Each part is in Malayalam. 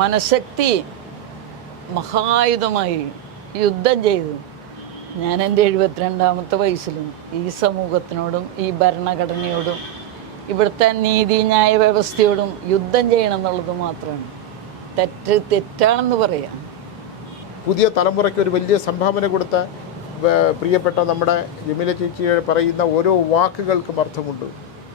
മനഃശക്തി മഹായുധമായി യുദ്ധം ചെയ്തു. ഞാൻ എന്റെ എഴുപത്തിരണ്ടാമത്തെ വയസ്സിലും ഈ സമൂഹത്തിനോടും ഈ ഭരണഘടനയോടും ഇവിടുത്തെ നീതി ന്യായ വ്യവസ്ഥയോടും യുദ്ധം ചെയ്യണം എന്നുള്ളത് മാത്രമാണ്. തെറ്റ് തെറ്റാണെന്ന് പറയാം. പുതിയ തലമുറയ്ക്ക് ഒരു വലിയ സംഭാവന കൊടുത്ത പ്രിയപ്പെട്ട നമ്മുടെ ജമീല ചേച്ചിയുടെ പറയുന്ന ഓരോ വാക്കുകൾക്കും അർത്ഥമുണ്ട്.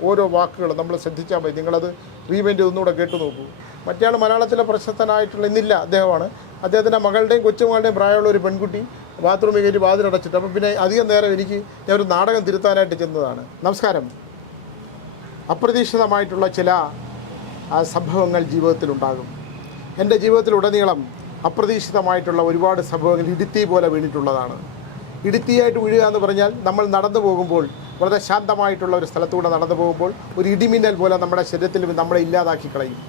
ഓരോ വാക്കുകൾ നമ്മൾ ശ്രദ്ധിച്ചാൽ മതി. നിങ്ങളത് റീവെന്റ് ഒന്നുകൂടെ കേട്ടു നോക്കൂ. മറ്റേ മലയാളത്തിലെ പ്രശസ്തനായിട്ടുള്ള ഇന്നില്ല അദ്ദേഹമാണ്. അദ്ദേഹത്തിന്റെ മകളുടെയും കൊച്ചുമകളുടെയും പ്രായമുള്ള ഒരു പെൺകുട്ടി ബാത്റൂമിൽ കയറ്റി വാതിലടച്ചിട്ട് അപ്പം പിന്നെ അധികം നേരം എനിക്ക് ഞാൻ ഒരു നാടകം തിരുത്താനായിട്ട് ചെന്നതാണ്. നമസ്കാരം. അപ്രതീക്ഷിതമായിട്ടുള്ള ചില സംഭവങ്ങൾ ജീവിതത്തിലുണ്ടാകും. എന്റെ ജീവിതത്തിലുടനീളം അപ്രതീക്ഷിതമായിട്ടുള്ള ഒരുപാട് സംഭവങ്ങൾ ഇടുത്തി പോലെ വീണിട്ടുള്ളതാണ്. ഇടുത്തിയായിട്ട് വീഴുക എന്ന് പറഞ്ഞാൽ നമ്മൾ നടന്നു പോകുമ്പോൾ വളരെ ശാന്തമായിട്ടുള്ള ഒരു സ്ഥലത്തൂടെ നടന്നു പോകുമ്പോൾ ഒരു ഇടിമിന്നൽ പോലെ നമ്മുടെ ശരീരത്തിൽ നമ്മളെ ഇല്ലാതാക്കി കളയും.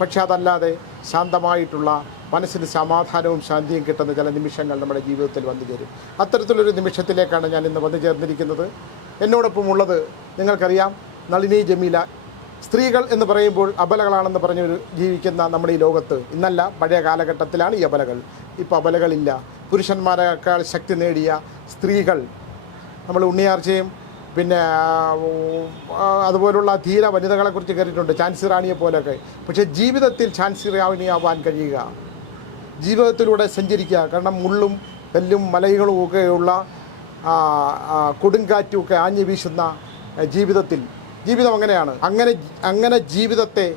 പക്ഷേ അതല്ലാതെ ശാന്തമായിട്ടുള്ള മനസ്സിന് സമാധാനവും ശാന്തിയും കിട്ടുന്ന ചില നിമിഷങ്ങൾ നമ്മുടെ ജീവിതത്തിൽ വന്നു ചേരും. അത്തരത്തിലൊരു നിമിഷത്തിലേക്കാണ് ഞാൻ ഇന്ന് വന്നു ചേർന്നിരിക്കുന്നത്. എന്നോടൊപ്പം ഉള്ളത് നിങ്ങൾക്കറിയാം നളിനി ജമീല. സ്ത്രീകൾ എന്ന് പറയുമ്പോൾ അബലകളാണെന്ന് പറഞ്ഞ് ജീവിക്കുന്ന നമ്മുടെ ഈ ലോകത്ത് ഇന്നല്ല പഴയ കാലഘട്ടത്തിലാണ് ഈ അബലകൾ. ഇപ്പോൾ അബലകളില്ല. പുരുഷന്മാരെക്കാൾ ശക്തി നേടിയ സ്ത്രീകൾ. നമ്മൾ ഉണ്ണിയാർച്ചയും പിന്നെ അതുപോലുള്ള ധീര വനിതകളെക്കുറിച്ച് കയറിയിട്ടുണ്ട് ഝാൻസി റാണിയെ പോലെയൊക്കെ. പക്ഷേ ജീവിതത്തിൽ ഝാൻസി റാണിയാവാൻ കഴിയുക. ജീവിതത്തിലൂടെ സഞ്ചരിക്കുക. കാരണം മുള്ളും കല്ലും മലകളും ഒക്കെയുള്ള ആ, ആ, കൊടുങ്കാറ്റും ഒക്കെ ആഞ്ഞു വീശുന്ന ജീവിതത്തിൽ. ജീവിതം അങ്ങനെയാണ്. അങ്ങനെ അങ്ങനെ ജീവിതത്തെ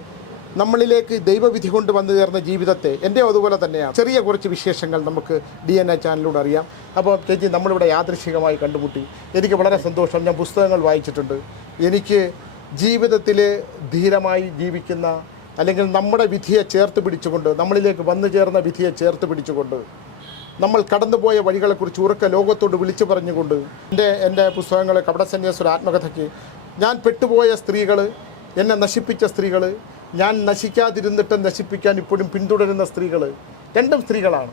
നമ്മളിലേക്ക് ദൈവവിധി കൊണ്ട് വന്നു ചേർന്ന ജീവിതത്തെ എന്റെ അതുപോലെ തന്നെയാണ്. ചെറിയ കുറച്ച് വിശേഷങ്ങൾ നമുക്ക് ഡി എൻ എ ചാനലിലൂടെ അറിയാം. അപ്പോൾ ചേച്ചി നമ്മളിവിടെ യാദൃശികമായി കണ്ടുമുട്ടി. എനിക്ക് വളരെ സന്തോഷം. ഞാൻ പുസ്തകങ്ങൾ വായിച്ചിട്ടുണ്ട്. എനിക്ക് ജീവിതത്തിൽ ധീരമായി ജീവിക്കുന്ന അല്ലെങ്കിൽ നമ്മുടെ വിധിയെ ചേർത്ത് പിടിച്ചുകൊണ്ട് നമ്മളിലേക്ക് വന്നു ചേർന്ന വിധിയെ ചേർത്ത് പിടിച്ചുകൊണ്ട് നമ്മൾ കടന്നുപോയ വഴികളെക്കുറിച്ച് ഉറക്കെ ലോകത്തോട് വിളിച്ചു പറഞ്ഞുകൊണ്ട് എന്റെ എന്റെ പുസ്തകങ്ങൾ കപടസന്യാസൊരു ആത്മകഥയ്ക്ക് ഞാൻ പെട്ടുപോയ സ്ത്രീകൾ എന്നെ നശിപ്പിച്ച സ്ത്രീകൾ ഞാൻ നശിക്കാതിരുന്നിട്ട് നശിപ്പിക്കാൻ ഇപ്പോഴും പിന്തുടരുന്ന സ്ത്രീകൾ രണ്ടും സ്ത്രീകളാണ്.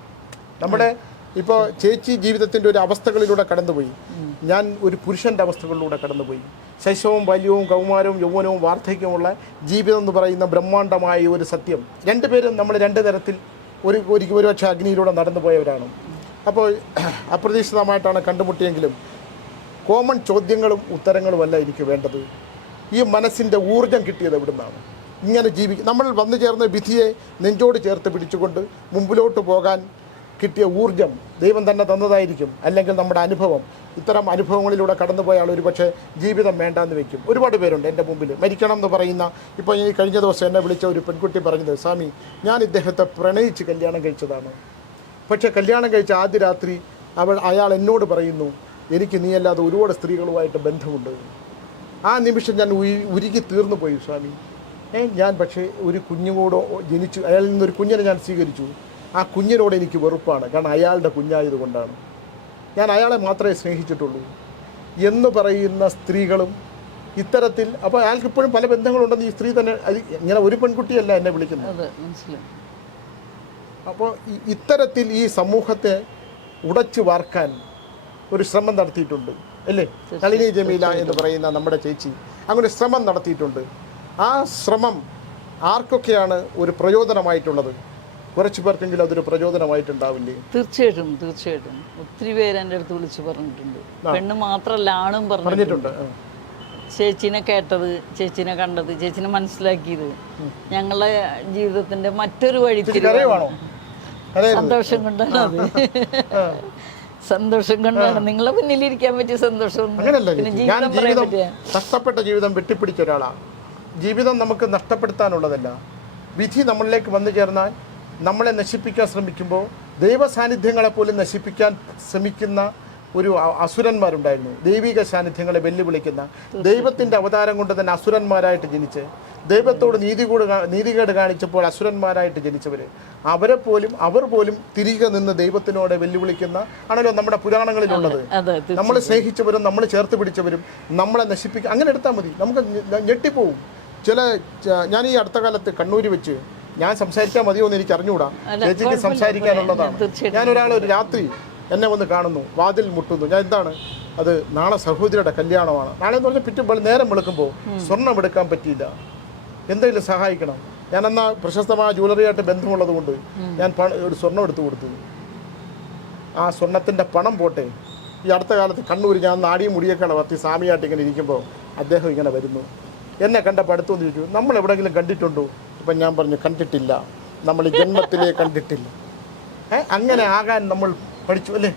നമ്മുടെ ഇപ്പോൾ ചേച്ചി ജീവിതത്തിന്റെ ഒരു അവസ്ഥകളിലൂടെ കടന്നുപോയി. ഞാൻ ഒരു പുരുഷന്റെ അവസ്ഥകളിലൂടെ കടന്നുപോയി. ശൈശവും ബാല്യവും കൗമാരവും യൗവനവും വാർദ്ധക്യവുമുള്ള ജീവിതം എന്ന് പറയുന്ന ബ്രഹ്മാണ്ഡമായ ഒരു സത്യം. രണ്ടുപേരും നമ്മൾ രണ്ട് തരത്തിൽ ഒരു ഒരു ഒരുപക്ഷെ അഗ്നിയിലൂടെ നടന്നു പോയവരാണ്. അപ്പോൾ അപ്രതീക്ഷിതമായിട്ടാണ് കണ്ടുമുട്ടിയെങ്കിലും കോമൺ ചോദ്യങ്ങളും ഉത്തരങ്ങളുമല്ല എനിക്ക് വേണ്ടത്. ഈ മനസ്സിന്റെ ഊർജം കിട്ടിയത് എവിടുന്നാണ്? ഇങ്ങനെ ജീവിക്കും നമ്മൾ വന്നു ചേർന്ന വിധിയെ നെഞ്ചോട് ചേർത്ത് പിടിച്ചുകൊണ്ട് മുമ്പിലോട്ട് പോകാൻ കിട്ടിയ ഊർജം ദൈവം തന്നെ തന്നതായിരിക്കും. അല്ലെങ്കിൽ നമ്മുടെ അനുഭവം. ഇത്തരം അനുഭവങ്ങളിലൂടെ കടന്നുപോയ ആൾ ഒരുപക്ഷെ ജീവിതം വേണ്ടാന്ന് വെക്കും. ഒരുപാട് പേരുണ്ട് എന്റെ മുമ്പിൽ മരിക്കണം എന്ന് പറയുന്ന ഇപ്പോൾ ഈ കഴിഞ്ഞ ദിവസം എന്നെ വിളിച്ച ഒരു പെൺകുട്ടി പറഞ്ഞത് സ്വാമി ഞാൻ ഇദ്ദേഹത്തെ പ്രണയിച്ച് കല്യാണം കഴിച്ചതാണ്. പക്ഷേ കല്യാണം കഴിച്ച ആദ്യ രാത്രി അവൾ അയാൾ എന്നോട് പറയുന്നു എനിക്ക് നീയല്ലാതെ ഒരുപാട് സ്ത്രീകളുമായിട്ട് ബന്ധമുണ്ട്. ആ നിമിഷം ഞാൻ ഉരുകി തീർന്നു പോയി സ്വാമി. ഞാൻ പക്ഷേ ഒരു കുഞ്ഞുകൂടെ ജനിച്ചു അയാളിൽ നിന്നൊരു കുഞ്ഞിനെ ഞാൻ സ്വീകരിച്ചു. ആ കുഞ്ഞിനോട് എനിക്ക് വെറുപ്പാണ്. കാരണം അയാളുടെ കുഞ്ഞായതുകൊണ്ടാണ് ഞാൻ അയാളെ മാത്രമേ സ്നേഹിച്ചിട്ടുള്ളൂ. എന്ന് പറയുന്ന സ്ത്രീകളും ഇത്തരത്തിൽ അപ്പോൾ അയാൾക്ക് ഇപ്പോഴും പല ബന്ധങ്ങളുണ്ടെന്ന് ഈ സ്ത്രീ തന്നെ ഇങ്ങനെ ഒരു പെൺകുട്ടിയല്ല എന്നെ വിളിക്കുന്നത്. അപ്പോൾ ഇത്തരത്തിൽ ഈ സമൂഹത്തെ ഉടച്ചു വാർക്കാൻ ഒരു ശ്രമം നടത്തിയിട്ടുണ്ട്. അല്ലേ? നളിനി ജമീല എന്ന് പറയുന്ന നമ്മുടെ ചേച്ചി അങ്ങനെ ശ്രമം നടത്തിയിട്ടുണ്ട്. ആ ശ്രമം ആർക്കൊക്കെയാണ് ഒരു പ്രയോജനമായിട്ടുള്ളത്? കുറച്ച് പേർക്കെങ്കിലും അതൊരു പ്രചോദനമായിട്ടുണ്ടാവില്ലേ തീർച്ചയായിട്ടും തീർച്ചയായിട്ടും. ഒത്തിരി പേര് എന്റെ അടുത്ത് വിളിച്ച് പറഞ്ഞിട്ടുണ്ട്. പെണ്ണ് മാത്രമല്ല ആണും പറഞ്ഞിട്ടുണ്ട്. ചേച്ചിനെ കേട്ടത് ചേച്ചിനെ കണ്ടത് ചേച്ചിനെ മനസ്സിലാക്കിയത്. ഞങ്ങളുടെ ജീവിതത്തിന്റെ മറ്റൊരു വഴി സന്തോഷം കൊണ്ടാണ് അത് സന്തോഷം കൊണ്ടാണ്. നിങ്ങളെ മുന്നിലിരിക്കാൻ പറ്റിയ സന്തോഷം. പിന്നെ ജീവിതം നഷ്ടപ്പെട്ട ജീവിതം വെട്ടിപ്പിടിച്ച ഒരാളാണ് ജീവിതം നമുക്ക് നഷ്ടപ്പെടുത്താനുള്ളതല്ല. വിധി നമ്മളിലേക്ക് വന്നു ചേർന്നാൽ നമ്മളെ നശിപ്പിക്കാൻ ശ്രമിക്കുമ്പോൾ ദൈവ സാന്നിധ്യങ്ങളെപ്പോലും നശിപ്പിക്കാൻ ശ്രമിക്കുന്ന ഒരു അസുരന്മാരുണ്ടായിരുന്നു. ദൈവിക സാന്നിധ്യങ്ങളെ വെല്ലുവിളിക്കുന്ന ദൈവത്തിന്റെ അവതാരം കൊണ്ട് തന്നെ അസുരന്മാരായിട്ട് ജനിച്ച് ദൈവത്തോട് നീതി കൂട് നീതികേട് കാണിച്ചപ്പോൾ അസുരന്മാരായിട്ട് ജനിച്ചവർ അവരെ പോലും അവർ പോലും തിരികെ നിന്ന് ദൈവത്തിനോട് വെല്ലുവിളിക്കുന്ന ആണല്ലോ നമ്മുടെ പുരാണങ്ങളിലുള്ളത്. നമ്മൾ സ്നേഹിച്ചവരും നമ്മൾ ചേർത്ത് പിടിച്ചവരും നമ്മളെ നശിപ്പിക്കുക അങ്ങനെ എടുത്താൽ മതി. നമുക്ക് ഞെട്ടിപ്പോവും. ചില ഞാൻ ഈ അടുത്ത കാലത്ത് കണ്ണൂര് വെച്ച് ഞാൻ സംസാരിക്കാൻ മതിയോ എന്ന് എനിക്ക് അറിഞ്ഞുകൂടാ ചേച്ചിക്ക്. സംസാരിക്കാനുള്ളതാണ്. ഞാൻ ഒരാൾ ഒരു രാത്രി എന്നെ വന്ന് കാണുന്നു വാതിൽ മുട്ടുന്നു. ഞാൻ എന്താണ് അത് നാളെ സഹോദരിയുടെ കല്യാണമാണ്. നാളെ എന്ന് പറഞ്ഞാൽ പിറ്റുമ്പോൾ നേരം വെളുക്കുമ്പോൾ സ്വർണം എടുക്കാൻ പറ്റിയില്ല. എന്തെങ്കിലും സഹായിക്കണം. ഞാൻ എന്നാ പ്രശസ്തമായ ജ്വല്ലറിയായിട്ട് ബന്ധമുള്ളത് കൊണ്ട് ഞാൻ പണ ഒരു സ്വർണം എടുത്തു കൊടുത്തു. ആ സ്വർണത്തിന്റെ പണം പോട്ടെ. ഈ അടുത്ത കാലത്ത് കണ്ണൂർ ഞാൻ നാടിയും മുടിയൊക്കെ വളർത്തി സ്വാമിയായിട്ട് ഇങ്ങനെ ഇരിക്കുമ്പോൾ അദ്ദേഹം ഇങ്ങനെ വരുന്നു. എന്നെ കണ്ടപ്പോൾ അടുത്തൊന്ന് ചോദിച്ചു നമ്മൾ എവിടെയെങ്കിലും കണ്ടിട്ടുണ്ടോ? ഇപ്പം ഞാൻ പറഞ്ഞു കണ്ടിട്ടില്ല. നമ്മൾ ജന്മത്തിലേ കണ്ടിട്ടില്ല. ഏ അങ്ങനെ ആകാൻ നമ്മൾ പഠിച്ചു അല്ലേ?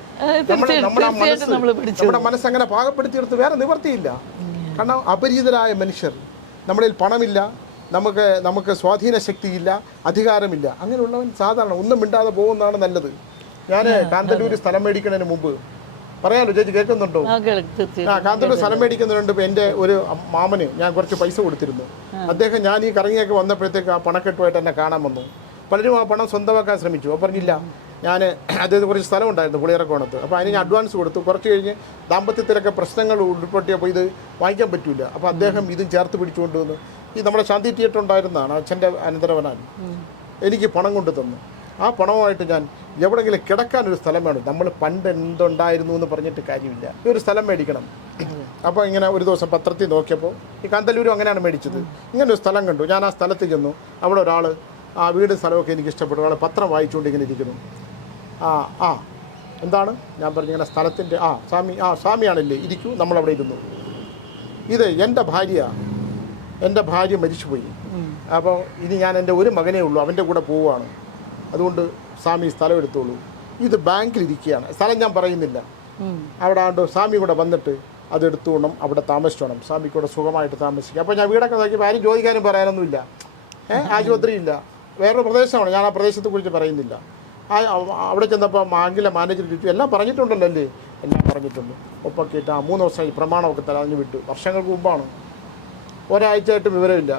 നമ്മുടെ നമ്മുടെ മനസ്സ് നമ്മുടെ അങ്ങനെ പാകപ്പെടുത്തിയെടുത്ത് വേറെ നിവർത്തിയില്ല. കാരണം അപരിചിതരായ മനുഷ്യർ നമ്മളിൽ പണമില്ല നമുക്ക് നമുക്ക് സ്വാധീന ശക്തിയില്ല അധികാരമില്ല. അങ്ങനെയുള്ളവൻ സാധാരണ ഒന്നും മിണ്ടാതെ പോകുന്നതാണ് നല്ലത്. ഞാൻ കാന്തല്ലൂർ സ്ഥലം മേടിക്കുന്നതിന് മുമ്പ് പറയാലോ ചേച്ചി കേൾക്കുന്നുണ്ടോ? ആ ആ സ്ഥലം മേടിക്കുന്നതിനുണ്ട് എന്റെ ഒരു മാമന് ഞാൻ കുറച്ച് പൈസ കൊടുത്തിരുന്നു. അദ്ദേഹം ഞാൻ ഈ കറങ്ങിയൊക്കെ വന്നപ്പോഴത്തേക്ക് ആ പണക്കെട്ടുമായിട്ട് എന്നെ കാണാൻ വന്നു. പലരും ആ പണം സ്വന്തമാക്കാൻ ശ്രമിച്ചു. അപ്പോൾ പറഞ്ഞില്ല ഞാൻ അദ്ദേഹത്തിന് കുറച്ച് സ്ഥലം ഉണ്ടായിരുന്നു പുളിയറക്കോണത്ത്. അപ്പോൾ അതിന് ഞാൻ അഡ്വാൻസ് കൊടുത്തു. കുറച്ച് കഴിഞ്ഞ് ദാമ്പത്യത്തിലൊക്കെ പ്രശ്നങ്ങൾ ഉൾപ്പെട്ടിയപ്പോൾ ഇത് വാങ്ങിക്കാൻ പറ്റില്ല അപ്പോൾ അദ്ദേഹം ഇതും ചേർത്ത് പിടിച്ചുകൊണ്ട് വന്ന് ഈ നമ്മുടെ ശാന്തി തിയേറ്റർ ഉണ്ടായിരുന്നതാണ് അച്ഛന്റെ അനന്തരവനാൻ. എനിക്ക് പണം കൊണ്ട് തന്നു. ആ പണവുമായിട്ട് ഞാൻ എവിടെയെങ്കിലും കിടക്കാൻ ഒരു സ്ഥലം വേണം. നമ്മൾ പണ്ട് എന്തുണ്ടായിരുന്നു എന്ന് പറഞ്ഞിട്ട് കാര്യമില്ല. ഈ ഒരു സ്ഥലം മേടിക്കണം. അപ്പോൾ ഇങ്ങനെ ഒരു ദിവസം പത്രത്തിൽ നോക്കിയപ്പോൾ ഈ കാന്തല്ലൂരും അങ്ങനെയാണ് മേടിച്ചത്. ഇങ്ങനെ ഒരു സ്ഥലം കണ്ടു. ഞാൻ ആ സ്ഥലത്ത് ചെന്നു. അവിടെ ഒരാൾ ആ വീടും സ്ഥലമൊക്കെ എനിക്ക് ഇഷ്ടപ്പെട്ടു. ഒരാൾ പത്രം വായിച്ചുകൊണ്ട് ഇങ്ങനെ ഇരിക്കുന്നു. ആ ആ എന്താണ്? ഞാൻ പറഞ്ഞു ഇങ്ങനെ സ്ഥലത്തിന്റെ ആ സ്വാമി ആ സ്വാമിയാണല്ലേ ഇരിക്കൂ നമ്മളവിടെ ഇരുന്നു. ഇത് എന്റെ ഭാര്യ എന്റെ ഭാര്യ മരിച്ചുപോയി. അപ്പോൾ ഇനി ഞാൻ എന്റെ ഒരു മകനേ ഉള്ളൂ അവന്റെ കൂടെ പോവുകയാണ്. അതുകൊണ്ട് സ്വാമി സ്ഥലം എടുത്തോളൂ. ഇത് ബാങ്കിലിരിക്കുകയാണ്. സ്ഥലം ഞാൻ പറയുന്നില്ല. അവിടെ ആണ്ട് സ്വാമി കൂടെ വന്നിട്ട് അത് എടുത്തുകൊണ്ടും അവിടെ താമസിച്ചോണം. സ്വാമി കൂടെ സുഖമായിട്ട് താമസിക്കുക അപ്പോൾ ഞാൻ വീടൊക്കെ നോക്കിയപ്പോൾ ആരും ചോദിക്കാനും പറയാനൊന്നുമില്ല. ഏഹ് ആശുപത്രിയില്ല വേറൊരു പ്രദേശമാണ്. ഞാൻ ആ പ്രദേശത്തെ കുറിച്ച് പറയുന്നില്ല. ആ അവിടെ ചെന്നപ്പോൾ ബാങ്കിലെ മാനേജർ ചുറ്റും എല്ലാം പറഞ്ഞിട്ടുണ്ടല്ലോ അല്ലേ? എല്ലാം പറഞ്ഞിട്ടുണ്ട്. ഒപ്പൊക്കെ ഇട്ട് ആ മൂന്ന് ദിവസമായി പ്രമാണമൊക്കെ തരാഞ്ഞു വിട്ടു. വർഷങ്ങൾക്ക് മുമ്പാണ്. ഒരാഴ്ചയായിട്ടും വിവരമില്ല.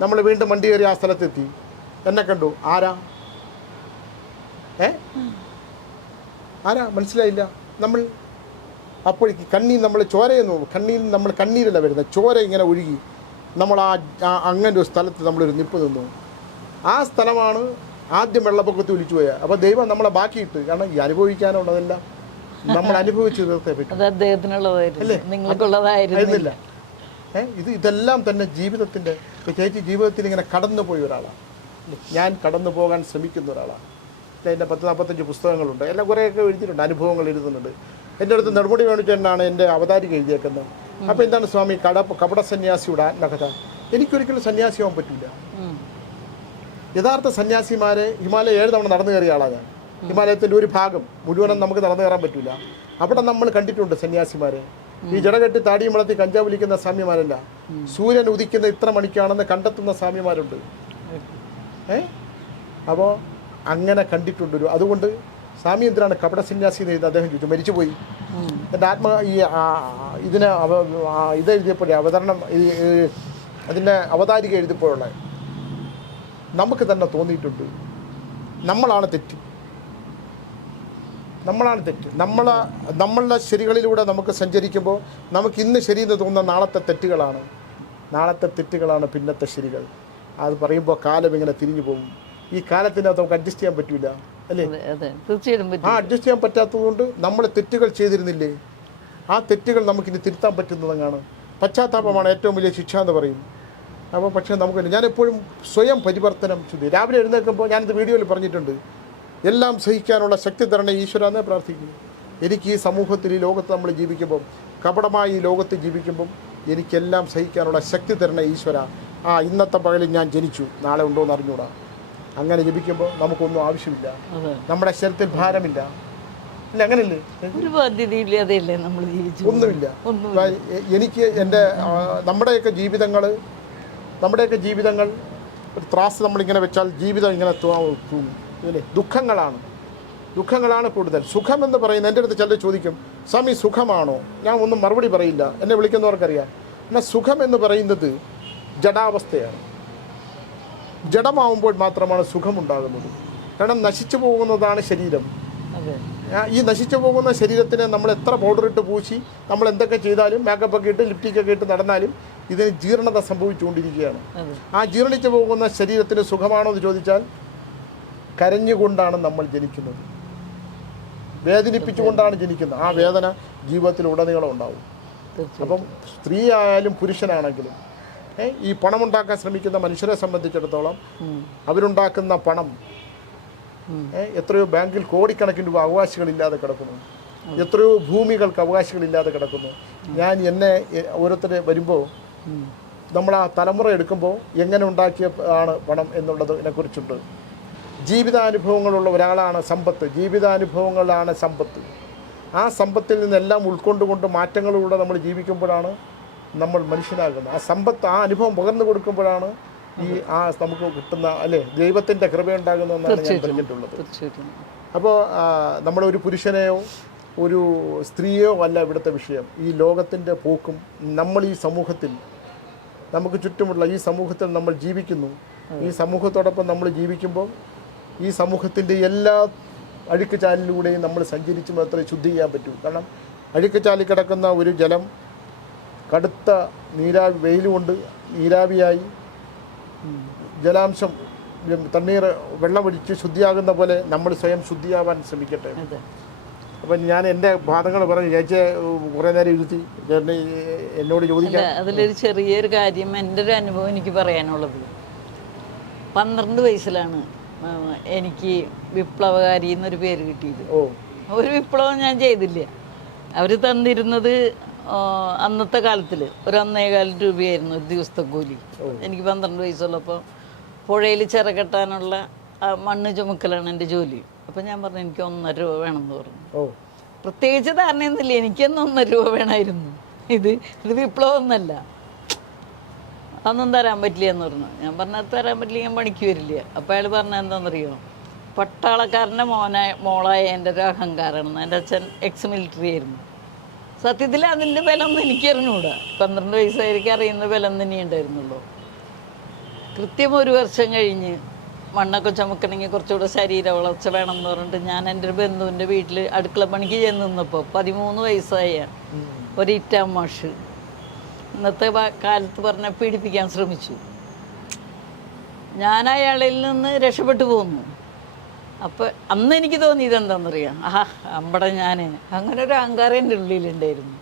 നമ്മൾ വീണ്ടും വണ്ടി കയറി ആ സ്ഥലത്തെത്തി. എന്നെ കണ്ടു. ആരാ? ഏ? ആരാ? മനസ്സിലായില്ല. നമ്മൾ അപ്പോഴേക്ക് കണ്ണീർ നമ്മൾ ചോരയെന്ന് കണ്ണീർ നമ്മൾ കണ്ണീരല്ല വരുന്നത്. ചോര ഇങ്ങനെ ഒഴുകി നമ്മൾ ആ അങ്ങനെ ഒരു സ്ഥലത്ത് നമ്മളൊരു നിപ്പ് നിന്നു. ആ സ്ഥലമാണ് ആദ്യം വെള്ളപ്പൊക്കത്തിൽ ഒലിച്ചു പോയത്. അപ്പോൾ ദൈവം നമ്മളെ ബാക്കിയിട്ട് കാരണം ഈ അനുഭവിക്കാനുള്ളതെല്ലാം. നമ്മൾ അനുഭവിച്ച് തീർത്തേ പറ്റും. ഇത് ഇതെല്ലാം തന്നെ ജീവിതത്തിന്റെ ചേച്ചി ജീവിതത്തിൽ ഇങ്ങനെ കടന്നു പോയ ഒരാളാണ്? ഞാൻ കടന്നു പോകാൻ ശ്രമിക്കുന്ന ഒരാളാണ്. എന്റെ പത്ത് നാൽപ്പത്തഞ്ച് പുസ്തകങ്ങളുണ്ട്. എല്ലാം കുറേയൊക്കെ എഴുതിയിട്ടുണ്ട് അനുഭവങ്ങൾ എഴുതുന്നുണ്ട്. എന്റെ അടുത്ത് നെടുമുടി വേണിച്ചേട്ടനാണ് എന്റെ അവതാരിക എഴുതിയേക്കുന്നത്. അപ്പോൾ എന്താണ് സ്വാമി കട കപട സന്യാസിയുടെ ആത്മകഥ? എനിക്കൊരിക്കലും സന്യാസിയാവാൻ പറ്റില്ല. യഥാർത്ഥ സന്യാസിമാരെ ഹിമാലയ ഏഴ് തവണ നടന്നു കയറിയ ആളാണ് ഞാൻ. ഹിമാലയത്തിന്റെ ഒരു ഭാഗം മുഴുവനും നമുക്ക് നടന്നു കയറാൻ പറ്റില്ല അവിടെ നമ്മൾ കണ്ടിട്ടുണ്ട് സന്യാസിമാരെ. ഈ ജടകെട്ടി താടിയും വളർത്തി കഞ്ചാവ് വിളിക്കുന്ന സ്വാമിമാരല്ല. സൂര്യൻ ഉദിക്കുന്ന ഇത്ര മണിക്കാണെന്ന് കണ്ടെത്തുന്ന സ്വാമിമാരുണ്ട്. ഏ? അപ്പോൾ അങ്ങനെ കണ്ടിട്ടുണ്ടൊരു അതുകൊണ്ട് സ്വാമി എന്തിനാണ് കപട സന്യാസി എന്ന് എഴുതുന്നത് അദ്ദേഹം ചോദിച്ചു മരിച്ചുപോയി. എന്റെ ആത്മ ഈ ഇതിന് ഇത് എഴുതിയപ്പോഴേ അവതരണം അതിന്റെ അവതാരിക എഴുതിയപ്പോഴുള്ള നമുക്ക് തന്നെ തോന്നിയിട്ടുണ്ട്. നമ്മളാണ് തെറ്റ്. നമ്മളാണ് തെറ്റ്. നമ്മളെ നമ്മളുടെ ശരികളിലൂടെ നമുക്ക് സഞ്ചരിക്കുമ്പോൾ നമുക്ക് ഇന്ന് ശരിയെന്ന് തോന്നുന്ന നാളത്തെ തെറ്റുകളാണ്. നാളത്തെ തെറ്റുകളാണ് പിന്നത്തെ ശരികൾ. അത് പറയുമ്പോൾ കാലം ഇങ്ങനെ തിരിഞ്ഞു പോകും. ഈ കാലത്തിനകത്ത് നമുക്ക് അഡ്ജസ്റ്റ് ചെയ്യാൻ പറ്റില്ല അല്ലേ? തീർച്ചയായിട്ടും ആ അഡ്ജസ്റ്റ് ചെയ്യാൻ പറ്റാത്തതുകൊണ്ട് നമ്മൾ തെറ്റുകൾ ചെയ്തിരുന്നില്ലേ? ആ തെറ്റുകൾ നമുക്കിനി തിരുത്താൻ പറ്റുന്നതങ്ങാണ്. പശ്ചാത്താപമാണ് ഏറ്റവും വലിയ ശിക്ഷ എന്ന് പറയും. അപ്പോൾ പക്ഷേ നമുക്ക് ഞാൻ എപ്പോഴും സ്വയം പരിവർത്തനം ചെയ്തു രാവിലെ എഴുന്നേൽക്കുമ്പോൾ ഞാനിത് വീഡിയോയിൽ പറഞ്ഞിട്ടുണ്ട്. എല്ലാം സഹിക്കാനുള്ള ശക്തി തരണേ ഈശ്വര എന്നേ പ്രാർത്ഥിക്കുന്നു. എനിക്ക് ഈ സമൂഹത്തിൽ ഈ ലോകത്ത് നമ്മൾ ജീവിക്കുമ്പം കപടമായി ഈ ലോകത്ത് ജീവിക്കുമ്പം എനിക്കെല്ലാം സഹിക്കാനുള്ള ശക്തി തരണേ ഈശ്വര. ആ ഇന്നത്തെ പകലിൽ ഞാൻ ജനിച്ചു. നാളെ ഉണ്ടോ എന്ന് അറിഞ്ഞൂടാ. അങ്ങനെ ജപിക്കുമ്പോൾ നമുക്കൊന്നും ആവശ്യമില്ല. നമ്മുടെ ശരീരത്തിൽ ഭാരമില്ല. ഇല്ല അങ്ങനെയല്ലേ? ഒരു ബാധ്യതയില്ലാതെയല്ലേ നമ്മൾ ജീവിച്ചു ഒന്നുമില്ല. എനിക്ക് എന്റെ നമ്മുടെയൊക്കെ ജീവിതങ്ങൾ നമ്മുടെയൊക്കെ ജീവിതങ്ങൾ ഒരു ത്രാസ് നമ്മളിങ്ങനെ വെച്ചാൽ ജീവിതം ഇങ്ങനെ തോന്നും അല്ലേ ദുഃഖങ്ങളാണ്. ദുഃഖങ്ങളാണ് കൂടുതൽ. സുഖം എന്ന് പറയുന്നത് എന്റെ അടുത്ത് ചിലർ ചോദിക്കും സ്വാമി സുഖമാണോ? ഞാൻ ഒന്നും മറുപടി പറയില്ല. എന്നെ വിളിക്കുന്നവർക്കറിയാം. എന്നാൽ സുഖം എന്ന് പറയുന്നത് ജഡാവസ്ഥയാണ് ജഡമാവുമ്പോൾ മാത്രമാണ് സുഖമുണ്ടാകുന്നത്. കാരണം നശിച്ചു പോകുന്നതാണ് ശരീരം. ഈ നശിച്ചു പോകുന്ന ശരീരത്തിന് നമ്മൾ എത്ര പൗഡർ ഇട്ട് പൂശി നമ്മൾ എന്തൊക്കെ ചെയ്താലും മേക്കപ്പ് ഒക്കെ ഇട്ട് ലിപ്റ്റിക് ഒക്കെ ഇട്ട് നടന്നാലും ഇതിന് ജീർണത സംഭവിച്ചുകൊണ്ടിരിക്കുകയാണ്. ആ ജീർണിച്ചു പോകുന്ന ശരീരത്തിന് സുഖമാണോ എന്ന് ചോദിച്ചാൽ കരഞ്ഞുകൊണ്ടാണ് നമ്മൾ ജനിക്കുന്നത്. വേദനിപ്പിച്ചുകൊണ്ടാണ് ജനിക്കുന്നത്. ആ വേദന ജീവിതത്തിൽ ഉടനീളം ഉണ്ടാവും അപ്പം സ്ത്രീ ആയാലും പുരുഷനാണെങ്കിലും ഈ പണമുണ്ടാക്കാൻ ശ്രമിക്കുന്ന മനുഷ്യരെ സംബന്ധിച്ചിടത്തോളം. അവരുണ്ടാക്കുന്ന പണം എത്രയോ ബാങ്കിൽ കോടിക്കണക്കിന് രൂപ അവകാശികളില്ലാതെ കിടക്കുന്നു. എത്രയോ ഭൂമികൾക്ക് അവകാശികളില്ലാതെ കിടക്കുന്നു. ഞാൻ എന്നെ ഓരോരുത്തരെ വരുമ്പോൾ നമ്മൾ ആ തലമുറ എടുക്കുമ്പോൾ എങ്ങനെ ഉണ്ടാക്കിയ ആണ് പണം എന്നുള്ളതിനെക്കുറിച്ചുണ്ട് ജീവിതാനുഭവങ്ങളുള്ള ഒരാളാണ് സമ്പത്ത്. ജീവിതാനുഭവങ്ങളാണ് സമ്പത്ത്. ആ സമ്പത്തിൽ നിന്നെല്ലാം ഉൾക്കൊണ്ടുകൊണ്ട് മാറ്റങ്ങളിലൂടെ നമ്മൾ ജീവിക്കുമ്പോഴാണ് നമ്മൾ മനുഷ്യനാകുന്നത് ആ സമ്പത്ത് ആ അനുഭവം പകർന്നു കൊടുക്കുമ്പോഴാണ് ഈ ആ നമുക്ക് കിട്ടുന്ന അല്ലേ ദൈവത്തിന്റെ കൃപയുണ്ടാകുന്നതെന്നാണ് ഞാൻ പറഞ്ഞിട്ടുള്ളത്. അപ്പോൾ അപ്പോൾ നമ്മളൊരു പുരുഷനെയോ ഒരു സ്ത്രീയോ അല്ല ഇവിടുത്തെ വിഷയം. ഈ ലോകത്തിന്റെ പോക്കും നമ്മൾ ഈ സമൂഹത്തിൽ നമുക്ക് ചുറ്റുമുള്ള ഈ സമൂഹത്തിൽ നമ്മൾ ജീവിക്കുന്നു. ഈ സമൂഹത്തോടൊപ്പം നമ്മൾ ജീവിക്കുമ്പോൾ ഈ സമൂഹത്തിന്റെ എല്ലാ അഴുക്ക് ചാലിലൂടെയും നമ്മൾ സഞ്ചരിച്ച് മാത്രമേ ശുദ്ധി ചെയ്യാൻ പറ്റൂ. കാരണം അഴുക്ക് ചാലിൽ കിടക്കുന്ന ഒരു ജലം കടുത്ത നീരാവി വെയിൽ കൊണ്ട് നീരാവിയായി. ജലാംശം തണ്ണീർ വെള്ളമൊഴിച്ച് ശുദ്ധിയാകുന്ന പോലെ നമ്മൾ സ്വയം ശുദ്ധിയാവാൻ ശ്രമിക്കട്ടെ. അപ്പം ഞാൻ എന്റെ വാദങ്ങൾ പറഞ്ഞു ചേച്ചിയെ കുറേ നേരം ഇരുത്തി ചേട്ടന് എന്നോട് അല്ല ചോദിക്കാൻ അതിലൊരു ചെറിയൊരു കാര്യം എന്റെ ഒരു അനുഭവം എനിക്ക് പറയാനുള്ളത്. പന്ത്രണ്ട് വയസ്സിലാണ് എനിക്ക് വിപ്ലവകാരി എന്നൊരു പേര് കിട്ടിയത്. ഓ. ഒരു വിപ്ലവം ഞാൻ ചെയ്തില്ല. അവർ തന്നിരുന്നത് അന്നത്തെ കാലത്തിൽ ഒരു ഒന്നേകാൽ രൂപയായിരുന്നു ഒരു ദിവസത്തെ കൂലി. എനിക്ക് പന്ത്രണ്ട് വയസ്സുള്ളപ്പോൾ പുഴയിൽ ചിറകെട്ടാനുള്ള കെട്ടാനുള്ള മണ്ണ് ചുമക്കലാണ് എന്റെ ജോലി. അപ്പം ഞാൻ പറഞ്ഞു എനിക്ക് ഒന്നര രൂപ വേണമെന്ന് പറഞ്ഞു. പ്രത്യേകിച്ച് ധാരണയൊന്നുമില്ല എനിക്കെന്ന് ഒന്നര രൂപ വേണമായിരുന്നു ഇത് ഇത് വിപ്ലവം ഒന്നല്ല അതൊന്നും തരാൻ പറ്റില്ല എന്ന് പറഞ്ഞു. ഞാൻ പറഞ്ഞത് തരാൻ പറ്റില്ല ഞാൻ പണിക്ക് വരില്ല. അപ്പം അയാൾ പറഞ്ഞ എന്താണെന്നറിയോ? പട്ടാളക്കാരന്റെ മോനായ മോളായ എന്റെ ഒരു അഹങ്കാരമാണ്. എന്റെ അച്ഛൻ എക്സ് മിലിറ്ററി ആയിരുന്നു. സത്യത്തിൽ അതിന്റെ ബലം എനിക്ക് അറിഞ്ഞുകൂടാ പന്ത്രണ്ട് വയസ്സായിരിക്കും അറിയുന്ന ബലം തന്നെ ഉണ്ടായിരുന്നുള്ളൂ. കൃത്യം ഒരു വർഷം കഴിഞ്ഞ് മണ്ണൊക്കെ ചുമക്കണമെങ്കിൽ കുറച്ചുകൂടെ ശരീര വളർച്ച വേണം എന്ന് പറഞ്ഞിട്ട് ഞാൻ എന്റെ ഒരു ബന്ധുവിന്റെ വീട്ടിൽ അടുക്കള പണിക്ക് ചെന്ന് നിന്നപ്പോൾ പതിമൂന്ന് വയസ്സായ ഒരു ഇറ്റാമാഷ് ഇന്നത്തെ കാലത്ത് പറഞ്ഞ പീഡിപ്പിക്കാൻ ശ്രമിച്ചു. ഞാൻ അയാളിൽ നിന്ന് രക്ഷപ്പെട്ടു പോന്നു. അപ്പോൾ അന്ന് എനിക്ക് തോന്നി ഇതെന്താണെന്നറിയാം ആഹാ അമ്പടം ഞാൻ അങ്ങനെ ഒരു അഹങ്കാരം എന്റെ ഉള്ളിലുണ്ടായിരുന്നു.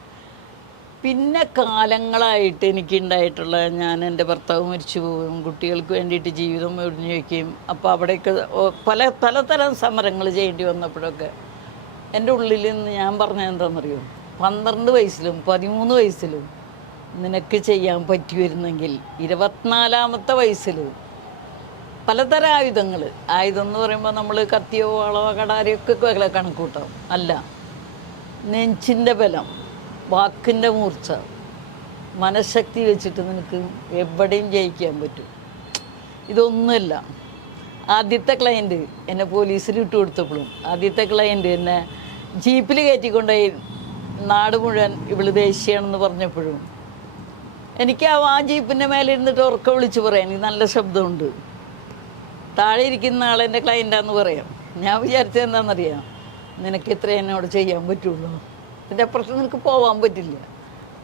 പിന്നെ കാലങ്ങളായിട്ട് എനിക്കുണ്ടായിട്ടുള്ള ഞാൻ എന്റെ ഭർത്താവ് മരിച്ചു പോവുകയും കുട്ടികൾക്ക് വേണ്ടിയിട്ട് ജീവിതം ഒഴിഞ്ഞു വയ്ക്കുകയും അപ്പോൾ അവിടേക്ക് പല പല പലതരം സമരങ്ങൾ ചെയ്യേണ്ടി വന്നപ്പോഴൊക്കെ എന്റെ ഉള്ളിൽ നിന്ന് ഞാൻ പറഞ്ഞത് എന്താണെന്നറിയോ പന്ത്രണ്ട് വയസ്സിലും പതിമൂന്ന് വയസ്സിലും നിനക്ക് ചെയ്യാൻ പറ്റുമായിരുന്നെങ്കിൽ ഇരുപത്തിനാലാമത്തെ വയസ്സിൽ പലതരം ആയുധങ്ങൾ ആയുധം എന്ന് പറയുമ്പോൾ നമ്മൾ കത്തിയോ വളവോ കടാരിയൊക്കെ കണക്കൂട്ടാം അല്ല. നെഞ്ചിന്റെ ബലം വാക്കിന്റെ മൂർച്ച മനഃശക്തി വെച്ചിട്ട് നിനക്ക് എവിടെയും ജയിക്കാൻ പറ്റും. ഇതൊന്നുമല്ല. ആദ്യത്തെ ക്ലയന്റ് എന്നെ പോലീസിൽ ഇട്ട് കൊടുത്തപ്പോഴും ആദ്യത്തെ ക്ലയന്റ് എന്നെ ജീപ്പിൽ കയറ്റിക്കൊണ്ടുപോയി നാട് മുഴുവൻ ഇവൾ ദേശീയാണെന്ന് പറഞ്ഞപ്പോഴും എനിക്ക് ആ ജീപ്പിന്റെ മേലെ ഇരുന്നിട്ട് ഉറക്കം വിളിച്ച് പറയാൻ എനിക്ക് നല്ല ശബ്ദമുണ്ട്. താഴെ ഇരിക്കുന്ന ആളെന്റെ ക്ലയന്റാന്ന് പറയാം. ഞാൻ വിചാരിച്ചത് എന്താണെന്നറിയാം നിനക്ക് ഇത്ര എന്നോട് ചെയ്യാൻ പറ്റുള്ളൂ. ഇതിന്റെ അപ്പുറത്ത് നിനക്ക് പോകാൻ പറ്റില്ല.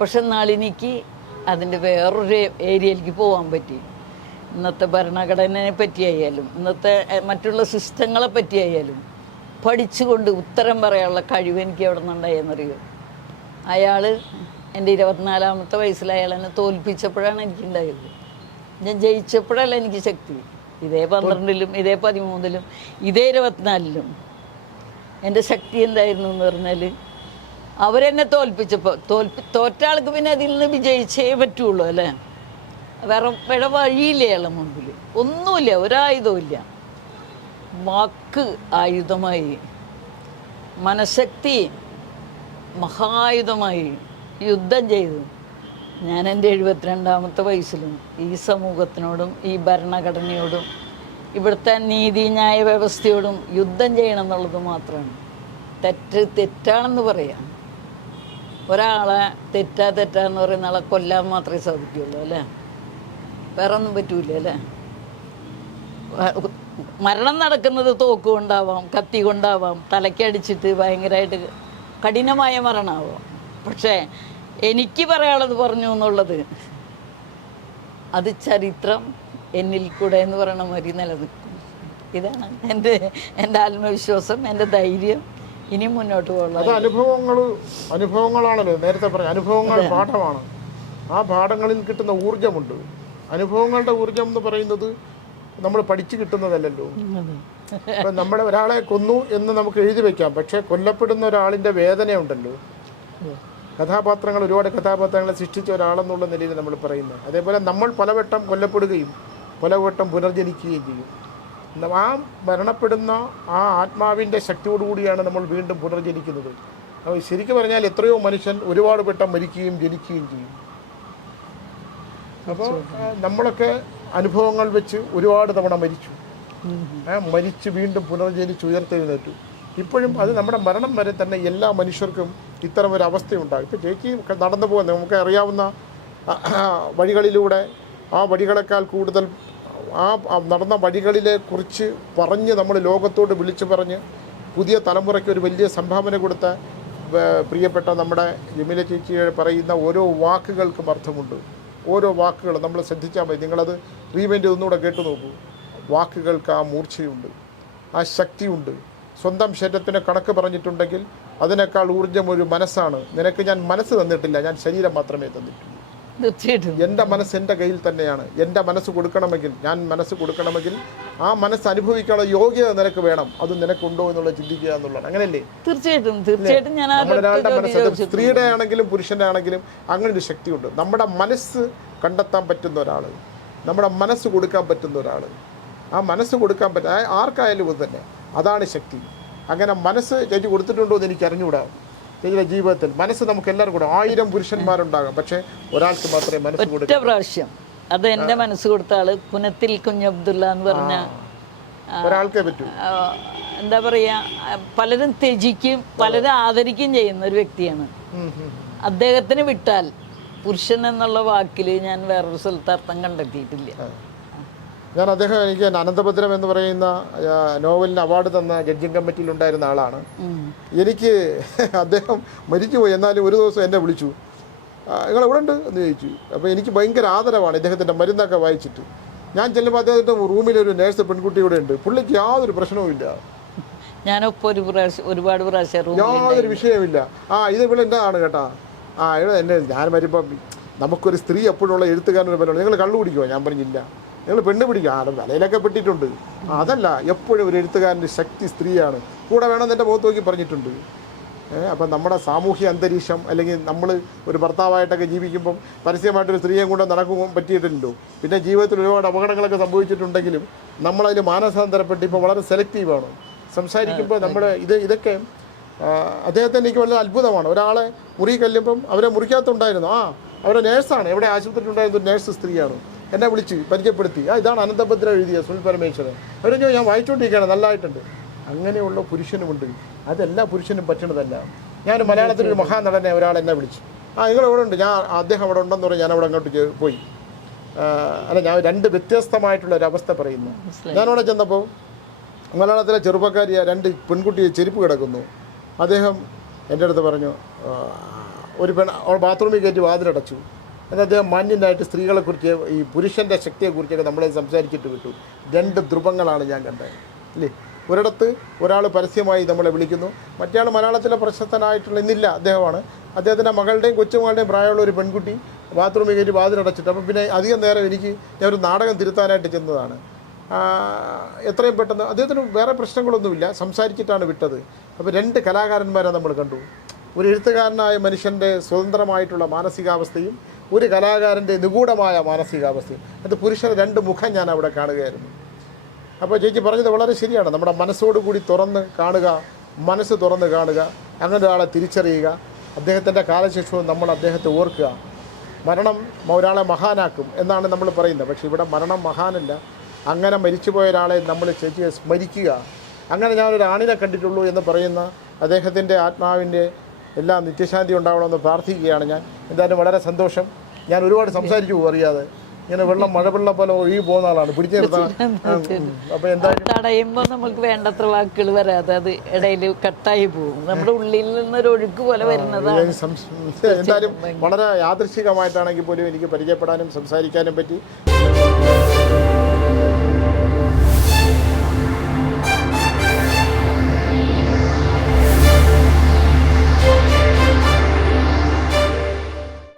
പക്ഷെ നാളിനിക്ക് അതിന്റെ വേറൊരു ഏരിയയിലേക്ക് പോകാൻ പറ്റി. ഇന്നത്തെ ഭരണഘടനയെ പറ്റിയായാലും ഇന്നത്തെ മറ്റുള്ള സിസ്റ്റങ്ങളെ പറ്റിയായാലും പഠിച്ചുകൊണ്ട് ഉത്തരം പറയാനുള്ള കഴിവ് എനിക്ക് എവിടെ നിന്നുണ്ടായെന്നറിയോ? അയാൾ എന്റെ ഇരുപത്തിനാലാമത്തെ വയസ്സിൽ അയാൾ എന്നെ തോൽപ്പിച്ചപ്പോഴാണ് എനിക്കുണ്ടായത്. ഞാൻ ജയിച്ചപ്പോഴല്ല എനിക്ക് ശക്തി. ഇതേ പന്ത്രണ്ടിലും ഇതേ പതിമൂന്നിലും ഇതേ ഇരുപത്തിനാലിലും. എന്റെ ശക്തി എന്തായിരുന്നു എന്ന് പറഞ്ഞാൽ അവരെന്നെ തോൽപ്പിച്ചപ്പോൾ തോൽപ്പി തോറ്റ ആൾക്ക് പിന്നെ അതിൽ നിന്ന് വിജയിച്ചേ പറ്റുള്ളൂ അല്ലേ? വേറെ വേറെ വഴിയില്ല അയാളെ മുമ്പിൽ? ഒന്നുമില്ല ഒരായുധവും ഇല്ല. വാക്ക് ആയുധമായി മനഃശക്തി മഹായുധമായി യുദ്ധം ചെയ്തു. ഞാൻ എന്റെ എഴുപത്തിരണ്ടാമത്തെ വയസ്സിലും ഈ സമൂഹത്തിനോടും ഈ ഭരണഘടനയോടും ഇവിടുത്തെ നീതിന്യായ വ്യവസ്ഥയോടും യുദ്ധം ചെയ്യണം എന്നുള്ളത് മാത്രമാണ്. തെറ്റ് തെറ്റാണെന്ന് പറയാം. ഒരാളെ തെറ്റാ തെറ്റാന്ന് പറയുന്ന ആളെ കൊല്ലാൻ മാത്രമേ സാധിക്കുള്ളൂ അല്ലേ? വേറെ ഒന്നും പറ്റൂല അല്ലേ? മരണം നടക്കുന്നത് തോക്ക് കൊണ്ടാവാം കത്തി കൊണ്ടാവാം തലക്കടിച്ചിട്ട് ഭയങ്കരമായിട്ട് കഠിനമായ മരണമാവാം. പക്ഷേ എനിക്ക് പറയാനുള്ളത് പറഞ്ഞു എന്നുള്ളത് അത് ചരിത്രം എന്നിൽ കൂടെ എന്ന് പറയണ മാതിരി നിലനിൽക്കും. ഇതാണ് എന്റെ എന്റെ ആത്മവിശ്വാസം എന്റെ ധൈര്യം. ഇനി മുന്നോട്ട് പോകുന്നത് അനുഭവങ്ങൾ അനുഭവങ്ങളാണല്ലോ നേരത്തെ പറഞ്ഞ അനുഭവങ്ങൾ പാഠമാണ്. ആ പാഠങ്ങളിൽ കിട്ടുന്ന ഊർജമുണ്ട് അനുഭവങ്ങളുടെ ഊർജം എന്ന് പറയുന്നത് നമ്മൾ പഠിച്ചു കിട്ടുന്നതല്ലല്ലോ. നമ്മുടെ ഇപ്പം ഒരാളെ കൊന്നു എന്ന് നമുക്ക് എഴുതി വെക്കാം. പക്ഷേ കൊല്ലപ്പെടുന്ന ഒരാളിന്റെ വേദനയുണ്ടല്ലോ. കഥാപാത്രങ്ങൾ ഒരുപാട് കഥാപാത്രങ്ങളെ സൃഷ്ടിച്ച ഒരാളെന്നുള്ള നിലയിൽ നമ്മൾ പറയുന്നത്. അതേപോലെ നമ്മൾ പലവട്ടം കൊല്ലപ്പെടുകയും പലവട്ടം പുനർജനിക്കുകയും ചെയ്യും. ആ മരണപ്പെടുന്ന ആ ആത്മാവിന്റെ ശക്തിയോടുകൂടിയാണ് നമ്മൾ വീണ്ടും പുനർജനിക്കുന്നത്. അപ്പോൾ ശരിക്കും പറഞ്ഞാൽ എത്രയോ മനുഷ്യൻ ഒരുപാട് വട്ടം മരിക്കുകയും ജനിക്കുകയും ചെയ്യും. അപ്പോൾ നമ്മളൊക്കെ അനുഭവങ്ങൾ വെച്ച് ഒരുപാട് തവണ മരിച്ചു. മരിച്ച് വീണ്ടും പുനർജനിച്ച് ഉയർത്തെഴുന്നേറ്റു. ഇപ്പോഴും അത് നമ്മുടെ മരണം വരെ തന്നെ എല്ലാ മനുഷ്യർക്കും ഇത്തരം ഒരു അവസ്ഥയുണ്ടാകും ഇപ്പോൾ ചേച്ചി നടന്നു പോകുന്നത് നമുക്ക് അറിയാവുന്ന വഴികളിലൂടെ ആ വഴികളെക്കാൾ കൂടുതൽ ആ നടന്ന വഴികളിലെ കുറിച്ച് പറഞ്ഞ് നമ്മൾ ലോകത്തോട് വിളിച്ചു പറഞ്ഞ് പുതിയ തലമുറയ്ക്ക് ഒരു വലിയ സംഭാവന കൊടുത്ത പ്രിയപ്പെട്ട നമ്മുടെ ജമീല ചേച്ചി പറയുന്ന ഓരോ വാക്കുകൾക്കും അർത്ഥമുണ്ട്. ഓരോ വാക്കുകൾ നമ്മൾ ശ്രദ്ധിച്ചാൽ മതി. നിങ്ങളത് റീവെന്റ് ഒന്നുകൂടെ കേട്ടു നോക്കൂ. വാക്കുകൾക്ക് ആ മൂർച്ചയുണ്ട് ആ ശക്തിയുണ്ട്. സ്വന്തം ശരീരത്തിന് കണക്ക് പറഞ്ഞിട്ടുണ്ടെങ്കിൽ അതിനേക്കാൾ ഊർജം ഒരു മനസ്സാണ്. നിനക്ക് ഞാൻ മനസ്സ് തന്നിട്ടില്ല ഞാൻ ശരീരം മാത്രമേ തന്നിട്ടുള്ളൂ. തീർച്ചയായിട്ടും. എന്റെ മനസ്സ് എന്റെ കയ്യിൽ തന്നെയാണ്. എന്റെ മനസ്സ് കൊടുക്കണമെങ്കിൽ ഞാൻ മനസ്സ് കൊടുക്കണമെങ്കിൽ ആ മനസ്സ് അനുഭവിക്കാനുള്ള യോഗ്യത നിനക്ക് വേണം. അത് നിനക്കുണ്ടോ എന്നുള്ളത് ചിന്തിക്കുക എന്നുള്ളതാണ്. അങ്ങനെയല്ലേ? തീർച്ചയായിട്ടും തീർച്ചയായിട്ടും ഞാൻ മനസ്സ്. സ്ത്രീയുടെ ആണെങ്കിലും പുരുഷന്റെ ആണെങ്കിലും അങ്ങനെ ഒരു ശക്തിയുണ്ട്. നമ്മുടെ മനസ്സ് കണ്ടെത്താൻ പറ്റുന്ന ഒരാൾ നമ്മുടെ മനസ്സ് കൊടുക്കാൻ പറ്റുന്ന ഒരാൾ ആ മനസ്സ് കൊടുക്കാൻ പറ്റുന്ന ആർക്കായാലും ഇത് തന്നെ. അതാണ് ശക്തി. അങ്ങനെ മനസ്സ് ചേച്ചി കൊടുത്തിട്ടുണ്ടോ എന്ന് എനിക്ക് അറിഞ്ഞുകൂടാ ചേച്ചിയുടെ ജീവിതത്തിൽ മനസ്സ് നമുക്ക് എല്ലാവരും കൂടെ ആയിരം പുരുഷന്മാരുണ്ടാകാം. പക്ഷേ ഒരാൾക്ക് മാത്രമേ മനസ്സ് കൊടുക്കൂ പ്രാവശ്യം. അത് എന്റെ മനസ്സ് കൊടുത്ത ആൾ പുനത്തിൽ കുഞ്ഞബ്ദുള്ള എന്ന് പറഞ്ഞ ഒരാൾക്കേ പറ്റൂ. എന്താ പറയാ പലരും ത്യജിക്കും പലരും ആദരിക്കുകയും ചെയ്യുന്ന ഒരു വ്യക്തിയാണ്. അദ്ദേഹത്തിന് വിട്ടാൽ പുരുഷൻ എന്നുള്ള വാക്കിൽ ഞാൻ വേറൊരു സ്ഥലത്ത് അർത്ഥം കണ്ടെത്തിയിട്ടില്ല. ഞാൻ അദ്ദേഹം എനിക്ക് അനന്തഭദ്രം എന്ന് പറയുന്ന നോവലിന് അവാർഡ് തന്ന ജഡ്ജിങ് കമ്മിറ്റിയിൽ ഉണ്ടായിരുന്ന ആളാണ്. എനിക്ക് അദ്ദേഹം മരിച്ചുപോയി. എന്നാലും ഒരു ദിവസം എന്നെ വിളിച്ചു. നിങ്ങൾ എവിടെ ഉണ്ട് എന്ന് ചോദിച്ചു. അപ്പോൾ എനിക്ക് ഭയങ്കര ആദരവാണ് ഇദ്ദേഹത്തിന്റെ മരുന്നൊക്കെ വായിച്ചിട്ട്. ഞാൻ ചെല്ലുമ്പോൾ അദ്ദേഹത്തിന്റെ റൂമിലൊരു നേഴ്സ് പെൺകുട്ടി കൂടെ ഉണ്ട്. പുള്ളിക്ക് യാതൊരു പ്രശ്നവുമില്ല ഞാനൊപ്പം ഒരു പ്രാവശ്യം ഒരുപാട് പ്രാവശ്യം യാതൊരു വിഷയമില്ല ആ ഇത് ഇവിടെ എന്താണ് കേട്ടാ? ആ ഇവിടെ എന്നെ ഞാൻ വരുമ്പം നമുക്കൊരു സ്ത്രീ എപ്പോഴുള്ള എഴുത്തുകാരനൊരു പരിപാടി നിങ്ങൾ കള്ളു കുടിക്കുമോ ഞാൻ പറഞ്ഞില്ല. നിങ്ങൾ പെണ്ണ് പിടിക്കുക ആരും തലയിലൊക്കെ പെട്ടിട്ടുണ്ട്. അതല്ല എപ്പോഴും ഒരു എഴുത്തുകാരന്റെ ശക്തി സ്ത്രീയാണ്. കൂടെ വേണമെന്ന് എന്റെ മുഖത്ത് നോക്കി പറഞ്ഞിട്ടുണ്ട്. അപ്പം നമ്മുടെ സാമൂഹ്യ അന്തരീക്ഷം അല്ലെങ്കിൽ നമ്മൾ ഒരു ഭർത്താവായിട്ടൊക്കെ ജീവിക്കുമ്പം പരസ്യമായിട്ടൊരു സ്ത്രീയെ കൊണ്ട് നടക്കുമ്പോൾ പറ്റിയിട്ടില്ലല്ലോ. പിന്നെ ജീവിതത്തിൽ ഒരുപാട് അപകടങ്ങളൊക്കെ സംഭവിച്ചിട്ടുണ്ടെങ്കിലും നമ്മളതിൽ മാനസാന്തരപ്പെട്ട് ഇപ്പോൾ വളരെ സെലക്റ്റീവാണ്. സംസാരിക്കുമ്പോൾ നമ്മൾ ഇത് ഇതൊക്കെ അദ്ദേഹത്തെ എനിക്ക് വളരെ അത്ഭുതമാണ്. ഒരാളെ മുറി കല്ലുമ്പം അവരെ മുറിക്കാത്തുണ്ടായിരുന്നു ആ അവരെ നേഴ്സാണ്. എവിടെ ആശുപത്രി ഉണ്ടായിരുന്ന ഒരു നേഴ്സ് സ്ത്രീയാണ്. എന്നെ വിളിച്ച് പരിചയപ്പെടുത്തി. ആ ഇതാണ് അനന്തഭദ്ര എഴുതിയ സുനിൽ പരമേശ്വരൻ. അവർ ഞാൻ വായിച്ചുകൊണ്ടിരിക്കുകയാണ് നല്ലതായിട്ടുണ്ട് അങ്ങനെയുള്ള പുരുഷനുമുണ്ട്. അതെല്ലാ പുരുഷനും പറ്റണതല്ല. ഞാൻ മലയാളത്തിലൊരു മഹാനടനെ ഒരാൾ എന്നെ വിളിച്ചു. ആ നിങ്ങൾ എവിടെ ഉണ്ട്. ഞാൻ അദ്ദേഹം അവിടെ ഉണ്ടെന്ന് പറഞ്ഞ് ഞാൻ അവിടെ അങ്ങോട്ട് പോയി. അല്ല ഞാൻ രണ്ട് വ്യത്യസ്തമായിട്ടുള്ള ഒരു അവസ്ഥ പറയുന്നു. ഞാനവിടെ ചെന്നപ്പോൾ മലയാളത്തിലെ ചെറുപ്പക്കാരിയ രണ്ട് പെൺകുട്ടിയെ ചെരുപ്പ് കിടക്കുന്നു. അദ്ദേഹം എന്റെ അടുത്ത് പറഞ്ഞു ഒരു പെൺ അവൾ ബാത്റൂമിൽ കയറ്റി വാതിലടച്ചു. എന്നിട്ട് മഞ്ഞിനായിട്ട് സ്ത്രീകളെക്കുറിച്ച് ഈ പുരുഷന്റെ ശക്തിയെക്കുറിച്ചൊക്കെ നമ്മളെ സംസാരിച്ചിട്ട് വിട്ടു. രണ്ട് ധ്രുവങ്ങളാണ് ഞാൻ കണ്ടത്. ഇല്ലേ? ഒരിടത്ത് ഒരാൾ പരസ്യമായി നമ്മളെ വിളിക്കുന്നു. മറ്റേ മലയാളത്തിലെ പ്രശസ്തനായിട്ടുള്ള ഇന്നില്ല അദ്ദേഹമാണ്. അദ്ദേഹത്തിന്റെ മകളുടെയും കൊച്ചുമകളുടെയും പ്രായമുള്ള ഒരു പെൺകുട്ടി ബാത്റൂമിൽ കയറ്റി വാതിലടച്ചിട്ട് അപ്പം പിന്നെ അധികം നേരം എനിക്ക് ഞാൻ ഒരു നാടകം തിരുത്താനായിട്ട് ചെന്നതാണ്. എത്രയും പെട്ടെന്ന് അദ്ദേഹത്തിന് വേറെ പ്രശ്നങ്ങളൊന്നുമില്ല സംസാരിച്ചിട്ടാണ് വിട്ടത്. അപ്പോൾ രണ്ട് കലാകാരന്മാരെ നമ്മൾ കണ്ടു. ഒരു എഴുത്തുകാരനായ മനുഷ്യന്റെ സ്വതന്ത്രമായിട്ടുള്ള മാനസികാവസ്ഥയും ഒരു കലാകാരന്റെ നിഗൂഢമായ മാനസികാവസ്ഥയും അത് പുരുഷന് രണ്ട് മുഖം ഞാൻ അവിടെ കാണുകയായിരുന്നു. അപ്പോൾ ചേച്ചി പറഞ്ഞത് വളരെ ശരിയാണ്. നമ്മുടെ മനസ്സോട് കൂടി തുറന്ന് കാണുക മനസ്സ് തുറന്ന് കാണുക അങ്ങനെ ഒരാളെ തിരിച്ചറിയുക അദ്ദേഹത്തിന്റെ കാലശേഷവും നമ്മൾ അദ്ദേഹത്തെ ഓർക്കുക. മരണം ഒരാളെ മഹാനാക്കും എന്നാണ് നമ്മൾ പറയുന്നത്. പക്ഷേ ഇവിടെ മരണം മഹാനല്ല. അങ്ങനെ മരിച്ചുപോയ ഒരാളെ നമ്മൾ ചേച്ചിയെ സ്മരിക്കുക. അങ്ങനെ ഞാനൊരു ആണിനെ കണ്ടിട്ടുള്ളൂ എന്ന് പറയുന്ന അദ്ദേഹത്തിന്റെ ആത്മാവിന്റെ എല്ലാം നിത്യശാന്തി ഉണ്ടാവണമെന്ന് പ്രാർത്ഥിക്കുകയാണ് ഞാൻ. എന്തായാലും വളരെ സന്തോഷം. ഞാൻ ഒരുപാട് സംസാരിച്ചു പോകും അറിയാതെ. ഇങ്ങനെ വെള്ളം മഴ വെള്ളം പോലെ ഒഴുകി പോകുന്ന ആളാണ്. പിടിച്ചു തടയുമ്പോ തടയുമ്പോൾ നമുക്ക് വേണ്ടത്ര വാക്കുകൾ വരാതെ അത് ഇടയിൽ കട്ടായി പോകും. നമ്മുടെ ഉള്ളിൽ നിന്ന് ഒരു ഒഴുക്ക് പോലെ വരുന്നതാണ്. എന്തായാലും വളരെ യാദൃശികമായിട്ടാണെങ്കിൽ പോലും എനിക്ക് പരിചയപ്പെടാനും സംസാരിക്കാനും പറ്റി.